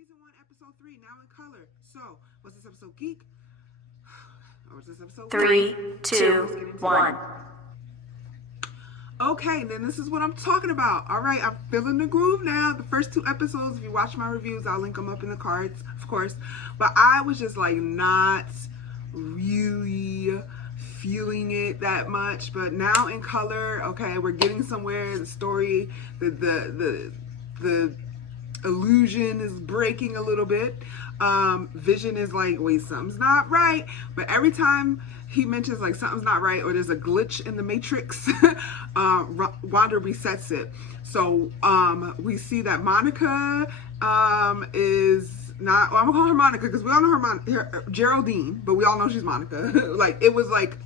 Season 1, Episode 3, now in color. So, was this episode Geek? Or was this episode 3, 2, 1. Okay, then this is what I'm talking about. All right, I'm feeling the groove now. The first 2 episodes, if you watch my reviews, I'll link them up in the cards, of course. But I was just like not really feeling it that much. But now in color, okay, we're getting somewhere. The story, the illusion is breaking a little bit. Vision is like, wait, something's not right. But every time he mentions like something's not right or there's a glitch in the matrix, Wanda resets it. So we see that Monica is not, well, I'm gonna call her Monica because we all know her Geraldine, but we all know she's Monica. Like, it was like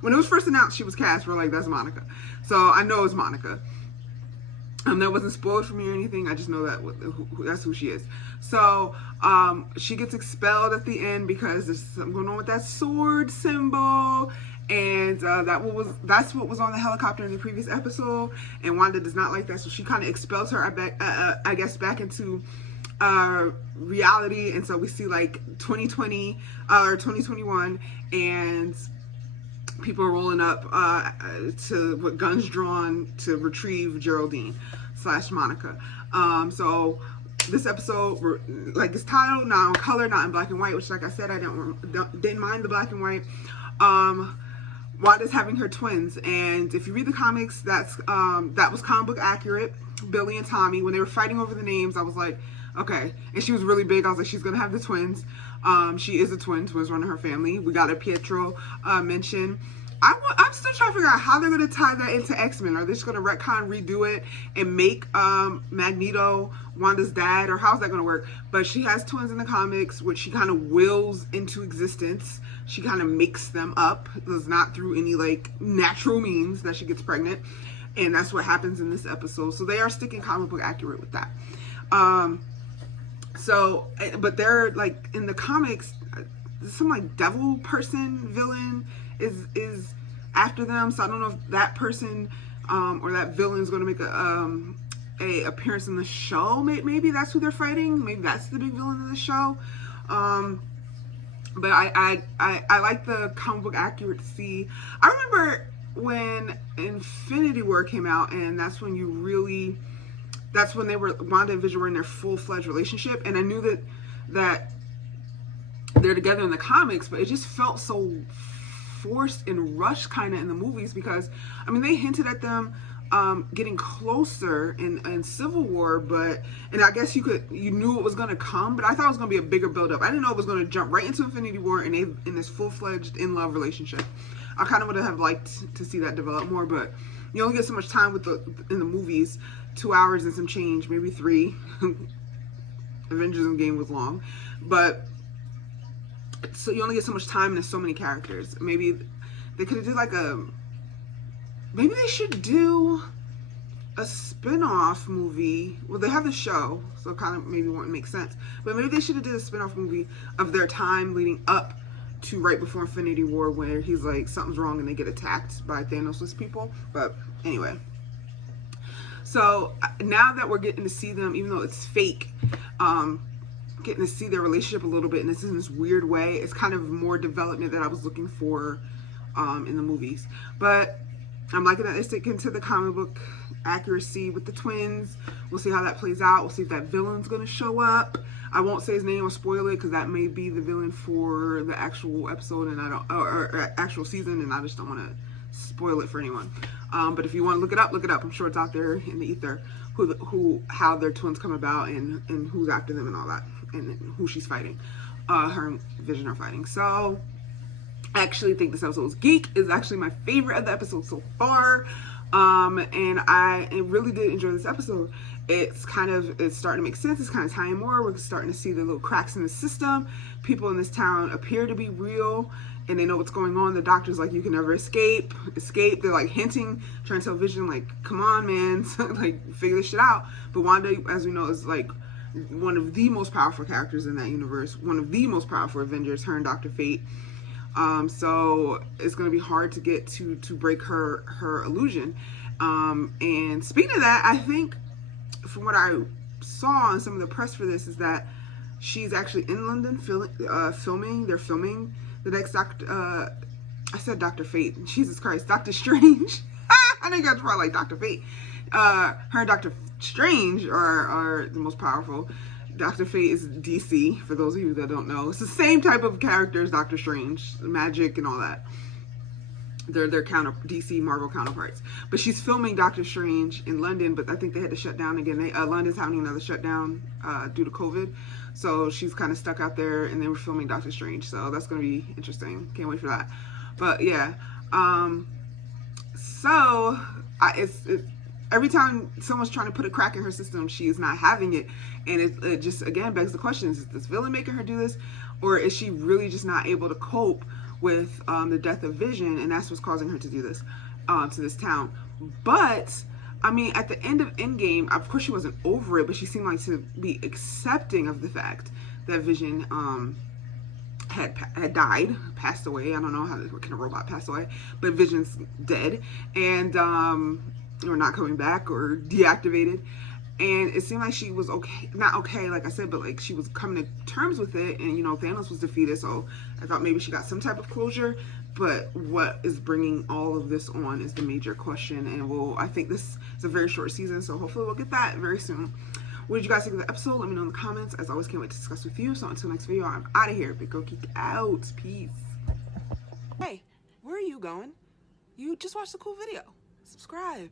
when it was first announced she was cast, we're like, that's Monica. So I know it's Monica. That wasn't spoiled for me or anything. I just know that that's who she is. So she gets expelled at the end because there's something going on with that sword symbol, and that's what was on the helicopter in the previous episode. And Wanda does not like that, so she kind of expels her I guess back into reality. And so we see like 2020 or 2021, and people are rolling up with guns drawn to retrieve Geraldine / Monica. So this episode, like, it's titled not in color, not in black and white, which, like I said, I didn't mind the black and white. Wanda's having her twins, and if you read the comics, that was comic book accurate. Billy and Tommy, when they were fighting over the names, I was like, okay. And she was really big. I was like, she's gonna have the twins. She is a twins running her family. We got a Pietro mention. I'm still trying to figure out how they're going to tie that into X-Men. Are they just going to retcon, redo it, and make Magneto Wanda's dad? Or how's that going to work? But she has twins in the comics, which she kind of wills into existence. She kind of makes them up. It's not through any, like, natural means that she gets pregnant. And that's what happens in this episode. So they are sticking comic book accurate with that. But they're, like, in the comics, some, like, devil person, villain is after them. So I don't know if that person or that villain is going to make a appearance in the show. Maybe that's who they're fighting. Maybe that's the big villain of the show. But I like the comic book accuracy. I remember when Infinity War came out, and that's when Wanda and Vision were in their full-fledged relationship, and I knew that they're together in the comics, but it just felt so forced and rushed kind of in the movies, because I mean, they hinted at them getting closer in Civil War, and I guess you knew it was going to come, but I thought it was going to be a bigger build-up. I didn't know it was going to jump right into Infinity War and in this full-fledged in-love relationship. I kind of would have liked to see that develop more, but you only get so much time in the movies. 2 hours and some change, maybe 3. Avengers Endgame was long, but so you only get so much time and there's so many characters. Maybe they could have did maybe they should do a spin-off movie. Well, they have the show, so kind of maybe won't make sense, but maybe they should have did a spin-off movie of their time leading up to right before Infinity War, where he's like, something's wrong and they get attacked by Thanos' people. But anyway, so now that we're getting to see them, even though it's fake, getting to see their relationship a little bit, and it's in this weird way. It's kind of more development that I was looking for in the movies. But I'm liking that they stick into the comic book accuracy with the twins. We'll see how that plays out. We'll see if that villain's going to show up. I won't say his name or spoil it, because that may be the villain for the actual episode, and or actual season, and I just don't want to spoil it for anyone. But if you want to look it up, I'm sure it's out there in the ether, how their twins come about, and who's after them and all that, and who she's fighting. Her and Vision are fighting. So I actually think this episode was Geek. Is actually my favorite of the episode so far. And I really did enjoy this episode. It's starting to make sense. It's kind of tying more. We're starting to see the little cracks in the system. People in this town appear to be real, and they know what's going on. The doctor's like, you can never escape. They're like hinting, trying to tell Vision, like, come on, man, like, figure this shit out. But Wanda, as we know, is like one of the most powerful characters in that universe, one of the most powerful Avengers, her and Dr. Fate. So it's going to be hard to get to break her illusion. And speaking of that, I think from what I saw in some of the press for this is that she's actually in London filming. They're filming the next I said Dr. Fate. Jesus Christ, Doctor Strange. I know you guys probably like Dr. Fate. Her and Dr. Strange are the most powerful. Dr. Fate is DC, for those of you that don't know. It's the same type of character as Doctor Strange, magic and all that. They're their DC Marvel counterparts. But she's filming Doctor Strange in London, but I think they had to shut down again. London's having another shutdown due to COVID. So she's kind of stuck out there, and they were filming Doctor Strange. So that's going to be interesting. Can't wait for that. But yeah. It's every time someone's trying to put a crack in her system, she is not having it. And it just, again, begs the question, is this villain making her do this? Or is she really just not able to cope with the death of Vision, and that's what's causing her to do this to this town? But I mean, at the end of Endgame, of course she wasn't over it, but she seemed like to be accepting of the fact that Vision had died, passed away. I don't know what kind of robot passed away, but Vision's dead, and or not coming back, or deactivated. And it seemed like she was okay, not okay, like I said, but like she was coming to terms with it. And, you know, Thanos was defeated, so I thought maybe she got some type of closure. But what is bringing all of this on is the major question. And I think this is a very short season, so hopefully we'll get that very soon. What did you guys think of the episode? Let me know in the comments. As always, can't wait to discuss with you. So until next video, I'm out of here. Big Girl Geek out. Peace. Hey, where are you going? You just watched a cool video. Subscribe.